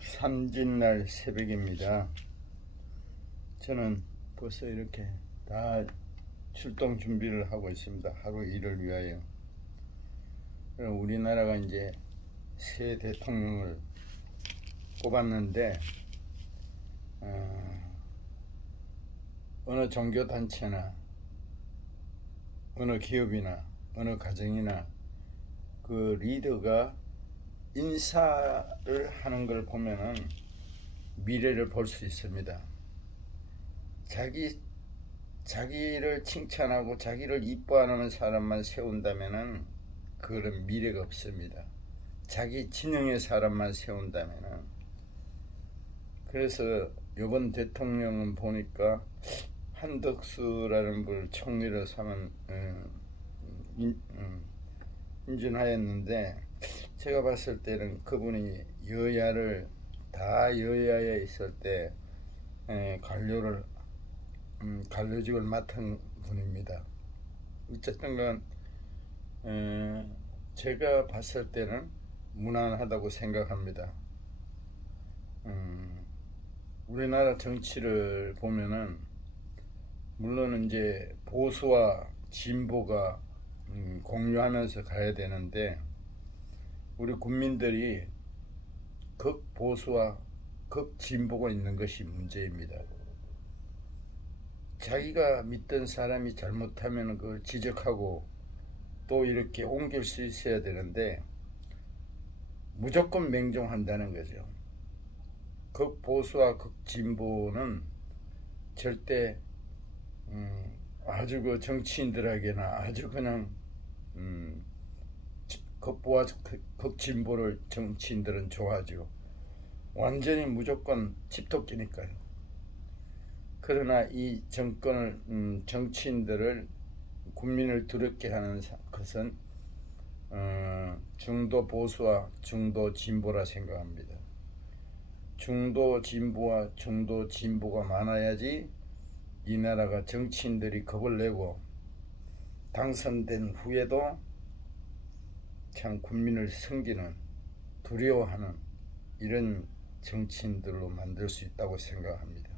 삼진날 새벽입니다. 저는 벌써 이렇게 다 출동 준비를 하고 있습니다. 하루 일을 위하여. 우리나라가 이제 새 대통령을 뽑았는데 어느 종교단체나 어느 기업이나 어느 가정이나 그 리더가 인사를 하는 걸 보면은 미래를 볼 수 있습니다. 자기를 칭찬하고 자기를 이뻐하는 사람만 세운다면은 그런 미래가 없습니다. 자기 진영의 사람만 세운다면은. 그래서 이번 대통령은 보니까 한덕수라는 걸 총리로 삼은 인준하였는데, 제가 봤을 때는 그분이 여야에 있을 때 관료직을 맡은 분입니다. 어쨌든 간 제가 봤을 때는 무난하다고 생각합니다. 우리나라 정치를 보면은 물론 이제 보수와 진보가 공유하면서 가야 되는데, 우리 국민들이 극보수와 극진보가 있는 것이 문제입니다. 자기가 믿던 사람이 잘못하면 그걸 지적하고 또 이렇게 옮길 수 있어야 되는데 무조건 맹종한다는 거죠. 극보수와 극진보는 절대 아주 그 정치인들에게나 아주 그냥 극보와 극진보를 정치인들은 좋아하죠. 완전히 무조건 집토끼니까요. 그러나 이 정권을 정치인들을 국민을 두렵게 하는 것은 중도 보수와 중도 진보라 생각합니다. 중도 진보와 중도 진보가 많아야지 이 나라가 정치인들이 겁을 내고 당선된 후에도 참 국민을 섬기는, 두려워하는 이런 정치인들로 만들 수 있다고 생각합니다.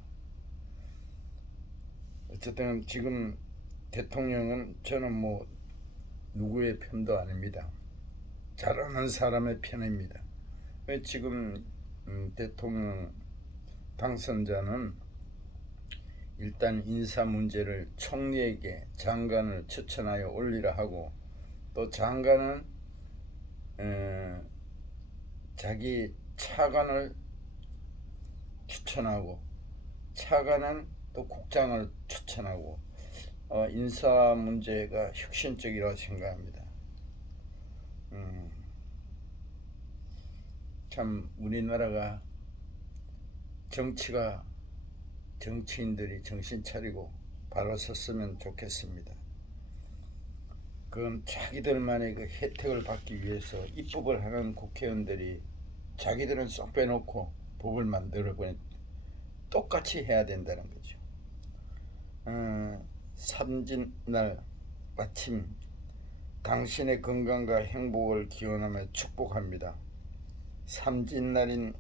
어쨌든 지금 대통령은 저는 뭐 누구의 편도 아닙니다. 잘하는 사람의 편입니다. 지금 대통령 당선자는 일단 인사 문제를 총리에게 장관을 추천하여 올리라 하고, 또 장관은 자기 차관을 추천하고, 차관은 또 국장을 추천하고, 인사 문제가 혁신적이라고 생각합니다. 참 우리나라가 정치인들이 정신 차리고 바로 섰으면 좋겠습니다. 그건 자기들만의 그 혜택을 받기 위해서 입법을 하는 국회의원들이 자기들은 쏙 빼놓고 법을 만들어버린, 똑같이 해야 된다는 거죠. 삼진날 마침 당신의 건강과 행복을 기원하며 축복합니다. 삼진날인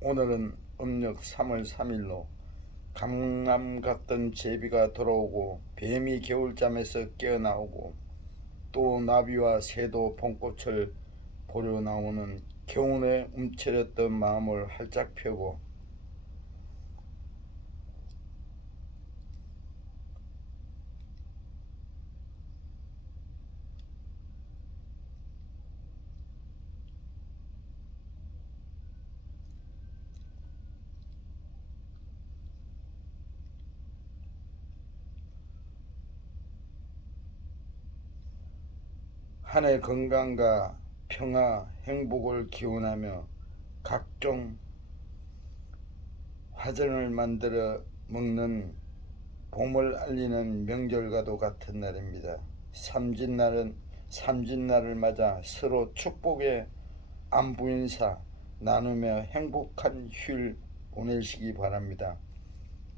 오늘은 음력 3월 3일로 강남 갔던 제비가 돌아오고, 뱀이 겨울잠에서 깨어나오고, 또 나비와 새도 봄꽃을 보려 나오는 겨울에 움츠렸던 마음을 활짝 펴고, 한 해 건강과 평화, 행복을 기원하며 각종 화전을 만들어 먹는 봄을 알리는 명절과도 같은 날입니다. 삼진날을 맞아 서로 축복의 안부 인사 나누며 행복한 휴일 보내시기 바랍니다.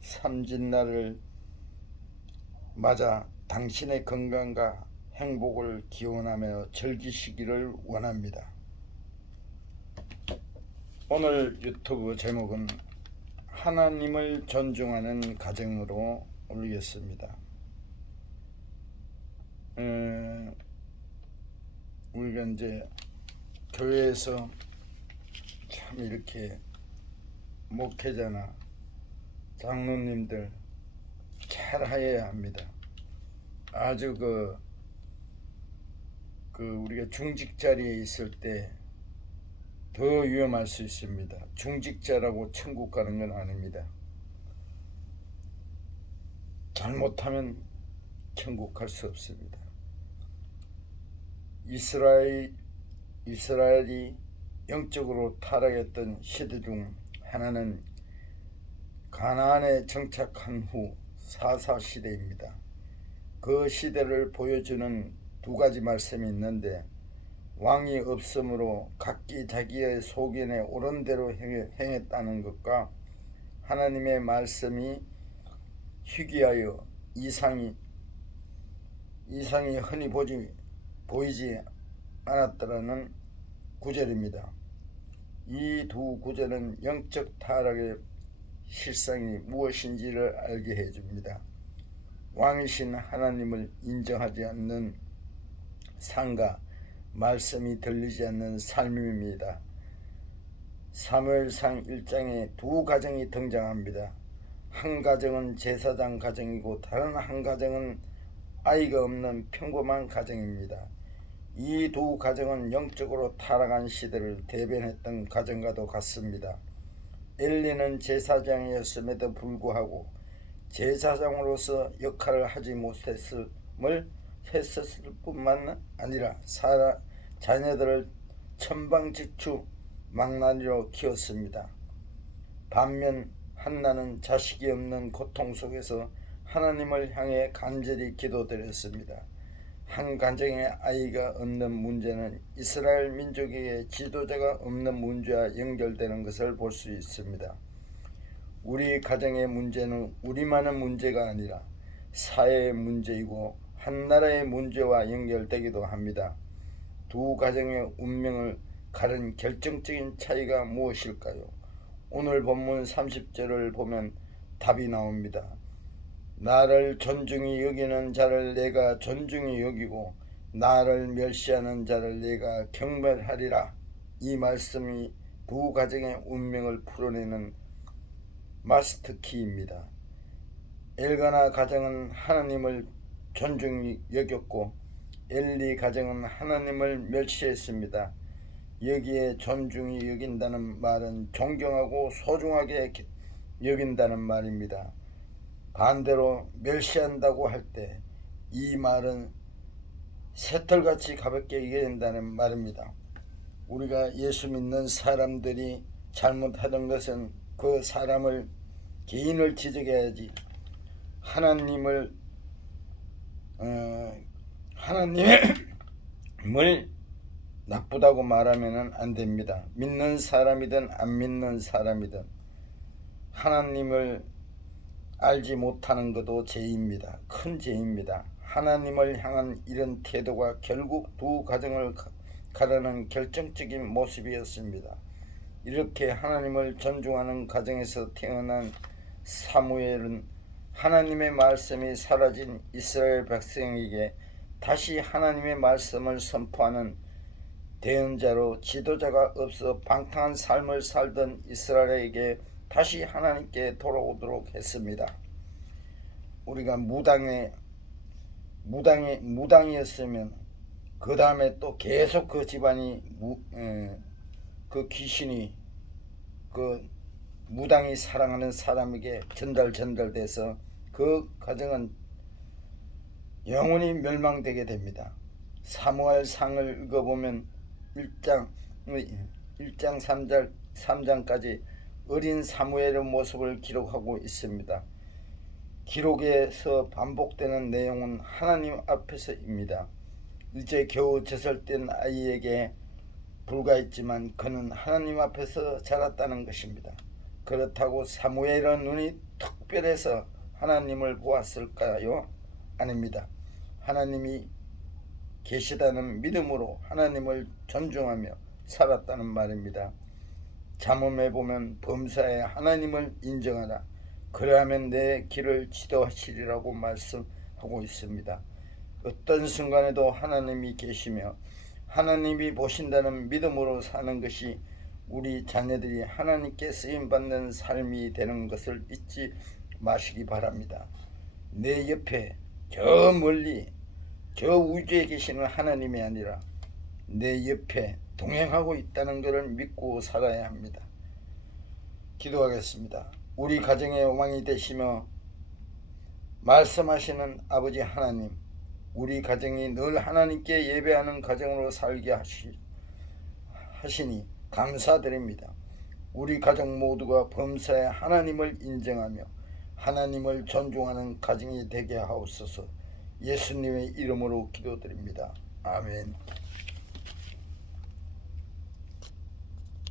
삼진날을 맞아 당신의 건강과 행복을 기원하며 즐기시기를 원합니다. 오늘 유튜브 제목은 하나님을 존중하는 가정으로 올리겠습니다. 우리가 이제 교회에서 참 이렇게 목회자나 장로님들 잘 하여야 합니다. 아주 우리가 중직 자리에 있을 때 더 위험할 수 있습니다. 중직자라고 천국 가는 건 아닙니다. 잘못하면 천국 갈 수 없습니다. 이스라엘이 영적으로 타락했던 시대 중 하나는 가나안에 정착한 후 사사 시대입니다. 그 시대를 보여주는 두 가지 말씀이 있는데, 왕이 없으므로 각기 자기의 소견에 옳은 대로 행했다는 것과 하나님의 말씀이 희귀하여 이상이 흔히 보이지 않았더라는 구절입니다. 이 두 구절은 영적 타락의 실상이 무엇인지를 알게 해줍니다. 왕이신 하나님을 인정하지 않는 삶과 말씀이 들리지 않는 삶입니다. 사무엘상 1장에 두 가정이 등장합니다. 한 가정은 제사장 가정이고 다른 한 가정은 아이가 없는 평범한 가정입니다. 이 두 가정은 영적으로 타락한 시대를 대변했던 가정과도 같습니다. 엘리는 제사장이었음에도 불구하고 제사장으로서 역할을 하지 못했을 뿐만 아니라 자녀들을 천방지축 망나니로 키웠습니다. 반면 한나는 자식이 없는 고통 속에서 하나님을 향해 간절히 기도드렸습니다. 한 가정의 아이가 없는 문제는 이스라엘 민족에게 지도자가 없는 문제와 연결되는 것을 볼 수 있습니다. 우리 가정의 문제는 우리만의 문제가 아니라 사회의 문제이고 한 나라의 문제와 연결되기도 합니다. 두 가정의 운명을 가른 결정적인 차이가 무엇일까요? 오늘 본문 30절을 보면 답이 나옵니다. 나를 존중히 여기는 자를 내가 존중히 여기고 나를 멸시하는 자를 내가 경멸하리라. 이 말씀이 두 가정의 운명을 풀어내는 마스터키입니다. 엘가나 가정은 하나님을 존중히 여겼고 엘리 가정은 하나님을 멸시했습니다. 여기에 존중히 여긴다는 말은 존경하고 소중하게 여긴다는 말입니다. 반대로 멸시한다고 할 때 이 말은 새털같이 가볍게 여긴다는 말입니다. 우리가 예수 믿는 사람들이 잘못하던 것은 그 사람을 개인을 지적해야지 하나님을 나쁘다고 말하면 안 됩니다. 믿는 사람이든 안 믿는 사람이든 하나님을 알지 못하는 것도 죄입니다. 큰 죄입니다. 하나님을 향한 이런 태도가 결국 두 가정을 가르는 결정적인 모습이었습니다. 이렇게 하나님을 존중하는 가정에서 태어난 사무엘은 하나님의 말씀이 사라진 이스라엘 백성에게 다시 하나님의 말씀을 선포하는 대언자로, 지도자가 없어 방탕한 삶을 살던 이스라엘에게 다시 하나님께 돌아오도록 했습니다. 우리가 무당이었으면 그 다음에 또 계속 그 집안이 그 귀신이 그 무당이 사랑하는 사람에게 전달돼서 그 가정은 영원히 멸망되게 됩니다. 사무엘상을 읽어보면 1장 3장까지 어린 사무엘의 모습을 기록하고 있습니다. 기록에서 반복되는 내용은 하나님 앞에서입니다. 이제 겨우 젖을된 아이에게 불과했지만 그는 하나님 앞에서 자랐다는 것입니다. 그렇다고 사무엘의 눈이 특별해서 하나님을 보았을까요? 아닙니다. 하나님이 계시다는 믿음으로 하나님을 존중하며 살았다는 말입니다. 잠언에 보면 범사에 하나님을 인정하라. 그래야면 내 길을 지도하시리라고 말씀하고 있습니다. 어떤 순간에도 하나님이 계시며 하나님이 보신다는 믿음으로 사는 것이 우리 자녀들이 하나님께 쓰임받는 삶이 되는 것을 잊지 마시기 바랍니다. 내 옆에 저 멀리 저 우주에 계시는 하나님이 아니라 내 옆에 동행하고 있다는 것을 믿고 살아야 합니다. 기도하겠습니다. 우리 가정의 왕이 되시며 말씀하시는 아버지 하나님, 우리 가정이 늘 하나님께 예배하는 가정으로 살게 하시니 감사드립니다. 우리 가정 모두가 범사에 하나님을 인정하며 하나님을 존중하는 가정이 되게 하옵소서. 예수님의 이름으로 기도드립니다. 아멘.